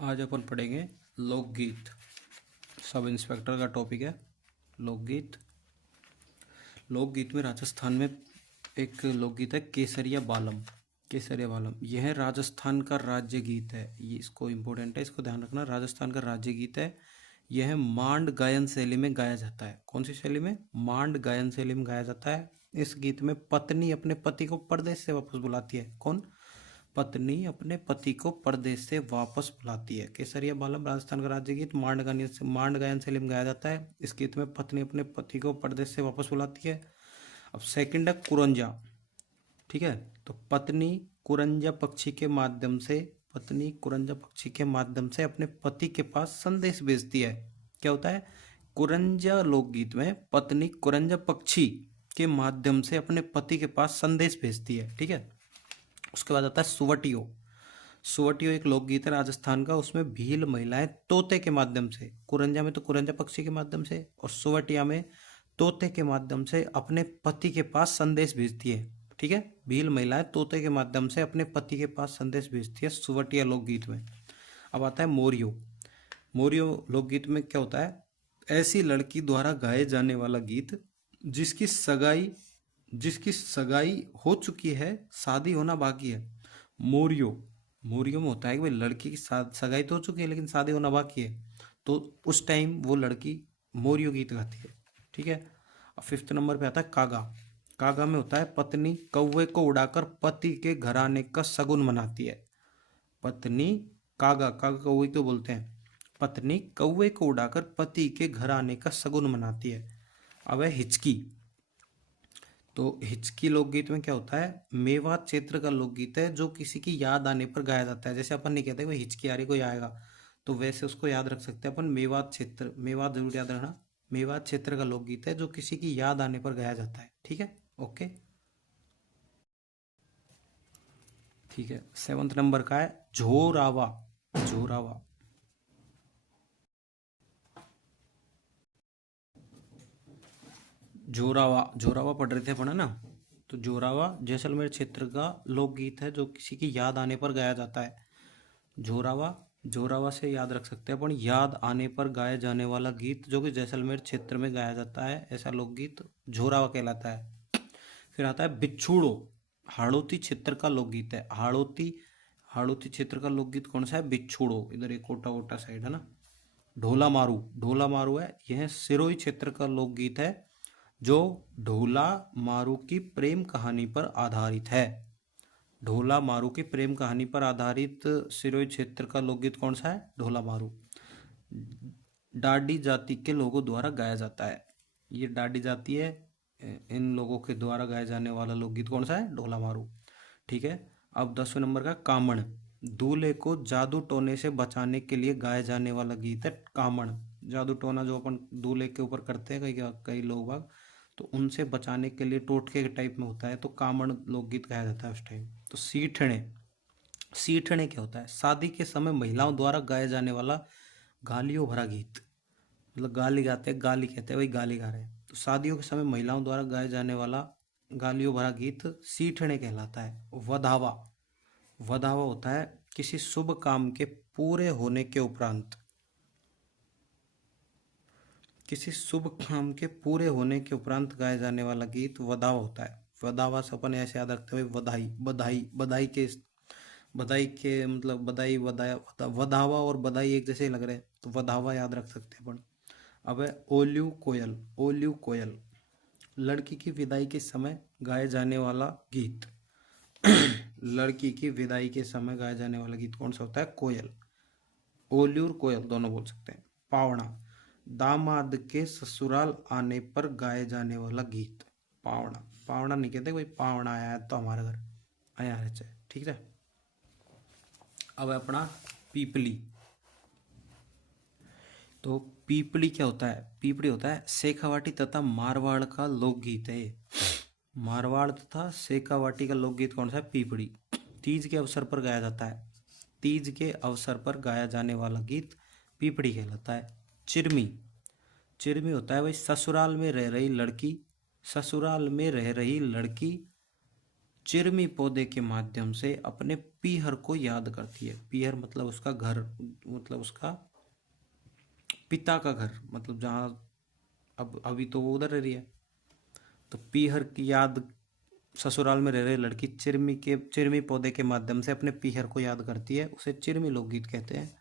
आज अपन पढ़ेंगे लोकगीत। सब इंस्पेक्टर का टॉपिक है लोकगीत। लोकगीत में राजस्थान में एक लोकगीत है केसरिया बालम। केसरिया बालम यह राजस्थान का राज्य गीत है। ये इसको इम्पोर्टेंट है, इसको ध्यान रखना। राजस्थान का राज्य गीत है। यह मांड गायन शैली में गाया जाता है। कौन सी शैली में? मांड गायन शैली में गाया जाता है। इस गीत में पत्नी अपने पति को परदेश से वापस बुलाती है। कौन? पत्नी अपने पति को परदेश से वापस बुलाती है। केसरिया बालम राजस्थान का राज्य गीत मांड गायन शैली में गाया जाता है। इस गीत में पत्नी अपने पति को परदेश से वापस बुलाती है। अब सेकंड है कुरंजा। ठीक है, तो पत्नी कुरंजा पक्षी के माध्यम से अपने पति के पास संदेश भेजती है। क्या होता है? कुरंजा लोकगीत में पत्नी कुरंजा पक्षी के माध्यम से अपने पति के पास संदेश भेजती है। ठीक है, उसके बाद आता है सुवटियो। सुवटियो एक लोकगीत है राजस्थान का। उसमें भील महिलाएं तोते के माध्यम से, कुरंजा में तो कुरंजा पक्षी के माध्यम से और सुवटिया में तोते के माध्यम से अपने पति के पास संदेश भेजती है। ठीक है, भील महिलाएं तोते के माध्यम से अपने पति के पास संदेश भेजती है सुवटिया लोकगीत में। अब आता है मोरियो। मोरियो लोकगीत में क्या होता है? ऐसी लड़की द्वारा गाए जाने वाला गीत जिसकी सगाई हो चुकी है, शादी होना बाकी है। मोरियो मोरियो में होता है कि भाई लड़की की सगाई तो हो चुकी है लेकिन शादी होना बाकी है, तो उस टाइम वो लड़की मोरियो गीत गाती है। ठीक है, अब फिफ्थ नंबर पे आता है कागा। कागा में होता है पत्नी कौवे को उड़ाकर पति के घर आने का शगुन मनाती है। पत्नी कागा कागा कौवे को बोलते हैं। पत्नी कौवे को उड़ाकर पति के घर आने का शगुन मनाती है। अब है हिचकी। तो हिचकी लोकगीत में क्या होता है? मेवात क्षेत्र का लोकगीत है जो किसी की याद आने पर गाया जाता है। जैसे अपन नहीं कहते भाई हिचकी आ रही कोई आएगा, तो वैसे उसको याद रख सकते हैं अपन। मेवात क्षेत्र, मेवात जरूर याद रखना। मेवात क्षेत्र का लोकगीत है जो किसी की याद आने पर गाया जाता है। ठीक है, ओके। ठीक है, सेवंथ नंबर का है झोरावा। झोरावा जोरावा जोरावा पढ़ रहे थे अपन, है ना? तो जोरावा जैसलमेर क्षेत्र का लोकगीत है जो किसी की याद आने पर गाया जाता है। जोरावा, जोरावा से याद रख सकते हैं अपन, याद आने पर गाया जाने वाला गीत जो कि जैसलमेर क्षेत्र में गाया जाता है, ऐसा लोकगीत जोरावा कहलाता है। फिर आता है बिच्छूड़ो। हाड़ौती क्षेत्र का लोकगीत है। हाड़ौती हाड़ौती क्षेत्र का लोकगीत कौन सा है? बिच्छूड़ो। इधर एक कोटा वोटा साइड है ना। ढोला मारू। ढोला मारू है, यह सिरोही क्षेत्र का लोकगीत है जो ढोला मारू की प्रेम कहानी पर आधारित है। ढोला मारू की प्रेम कहानी पर आधारित सिरोही क्षेत्र का लोकगीत कौन सा है? ढोला मारू। डाडी जाति के लोगों द्वारा गाया जाता है। ये डाडी जाति है, इन लोगों के द्वारा गाया जाने वाला लोकगीत कौन सा है? ढोला मारू। ठीक है, अब 10वें नंबर का कामण। दूल्हे को जादू टोने से बचाने के लिए गाया जाने वाला गीत है कामण। जादू टोना जो अपन दूल्हे के ऊपर करते हैं कई कई लोग बाग, तो उनसे बचाने के लिए टोटके के टाइप में होता है, तो कामण लोकगीत गाया जाता है उस टाइम। तो सीठने। सीठने क्या होता है? शादी के समय महिलाओं द्वारा गाया जाने वाला गालियों भरा गीत। मतलब गाली गाते हैं, गाली कहते हैं, वही गाली गा रहे हैं। तो शादियों के समय महिलाओं द्वारा गाया जाने वाला गालियों भरा गीत सीठने कहलाता है। वधावा। वधावा होता है किसी शुभ काम के पूरे होने के उपरांत, किसी शुभ काम के पूरे होने के उपरांत गाया जाने वाला गीत वधावा होता है। वधावा से अपन ऐसे याद रखते हुए बधाई बधाई बधाई के मतलब बधाई वधाया वधावा और बधाई एक जैसे ही लग रहे हैं, तो वधावा याद रख सकते हैं अपन। अब है ओल्यू कोयल। ओल्यू कोयल लड़की की विदाई के समय गाए जाने वाला गीत। लड़की की विदाई के समय गाया जाने वाला गीत कौन सा होता है? कोयल। ओल्यू और कोयल दोनों बोल सकते हैं। पावड़ा दामाद के ससुराल आने पर गाए जाने वाला गीत। पावड़ा पावड़ा नहीं कहते कोई पावड़ा आया है तो हमारे घर आया है। ठीक है, अब है अपना पीपली। तो पीपली क्या होता है? पीपली होता है शेखावाटी तथा मारवाड़ का लोकगीत है। मारवाड़ तथा शेखावाटी का लोकगीत कौन सा है? पीपली। तीज के अवसर पर गाया जाता है। तीज के अवसर पर गाया जाने वाला गीत पीपड़ी कहलाता है। चिरमी। चिरमी होता है भाई ससुराल में रह रही लड़की चिरमी पौधे के माध्यम से अपने पीहर को याद करती है। पीहर मतलब उसका घर, मतलब उसका पिता का घर, मतलब जहाँ अब अभी तो वो उधर रह रही है। तो पीहर की याद, ससुराल में रह रही लड़की चिरमी पौधे के माध्यम से अपने पीहर को याद करती है, उसे चिरमी लोकगीत कहते हैं।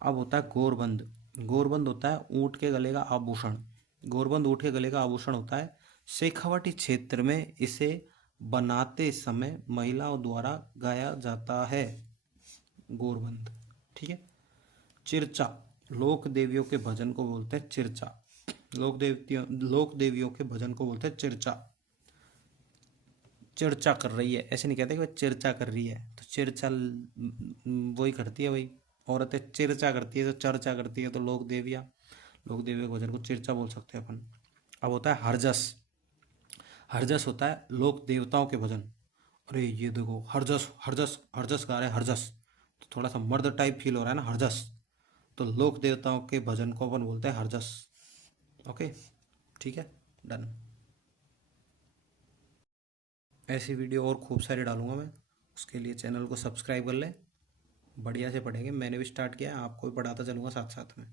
अब होता है गोरबंद। गोरबंद होता है ऊँट के गले का आभूषण। गोरबंद ऊँट के गले का आभूषण होता है। शेखावाटी क्षेत्र में इसे बनाते समय महिलाओं द्वारा गाया जाता है गोरबंद। ठीक है। चिरचा, लोक देवियों के भजन को बोलते हैं चिरचा। लोक देवियों के भजन को बोलते हैं चिरचा। चर्चा कर रही है, ऐसे नहीं कहते कि वह चर्चा कर रही है, तो चर्चा वही करती है, वही औरतें चर्चा करती है, तो चर्चा करती है, तो लोक देवियों के भजन को चर्चा बोल सकते हैं अपन। अब होता है हरजस। हरजस होता है लोक देवताओं के भजन। अरे ये देखो, हरजस हरजस हरजस गा रहे हैं, हरजस, तो थोड़ा सा मर्द टाइप फील हो रहा है ना, हरजस। तो लोक देवताओं के भजन को अपन बोलते हैं हरजस। ओके, ठीक है, डन। ऐसी वीडियो और खूब सारी डालूंगा मैं, उसके लिए चैनल को सब्सक्राइब कर लें। बढ़िया से पढ़ेंगे, मैंने भी स्टार्ट किया है, आपको भी पढ़ाता चलूँगा साथ साथ में।